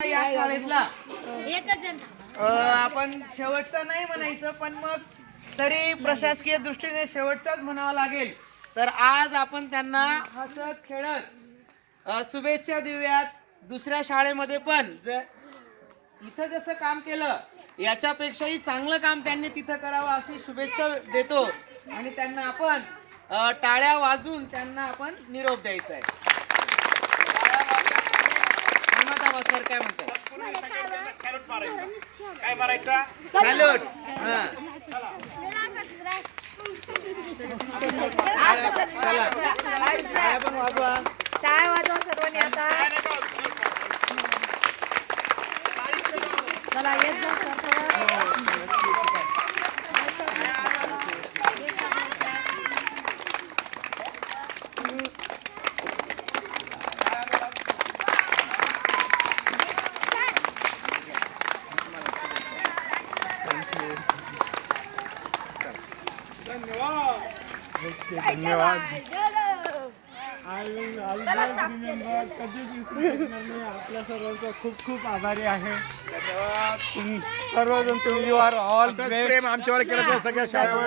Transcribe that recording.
या शाळेतला. अ, आपण शेवटचा नाही म्हणायचं पण मग तरी प्रशासकीय दृष्टीने शेवटचाच म्हणावा लागेल. तर आज आपण त्यांना हसत खेळत अ, शुभेच्छा देऊयात दुसऱ्या शाळेमध्ये पण. ज इथं जसं काम केलं याच्यापेक्षाही चांगलं काम त्यांनी तिथं करावं अशी शुभेच्छा देतो. आणि त्यांना आपण अ, टाळ्या वाजवून त्यांना आपण निरोप द्यायचा आहे. काय मारायचा? सॅल्यूट हा. टाळ्या पण वाजवा टाळ्या वाजवा सर्वांनी आता चला येत जा सर धन्यवाद. आपल्या सर्वांचा खूप खूप आभारी आहे तुम- सर्वजण तुम्ही यू आर ऑल प्रेम आमच्यावर केलं तर सगळ्या शाळेवर.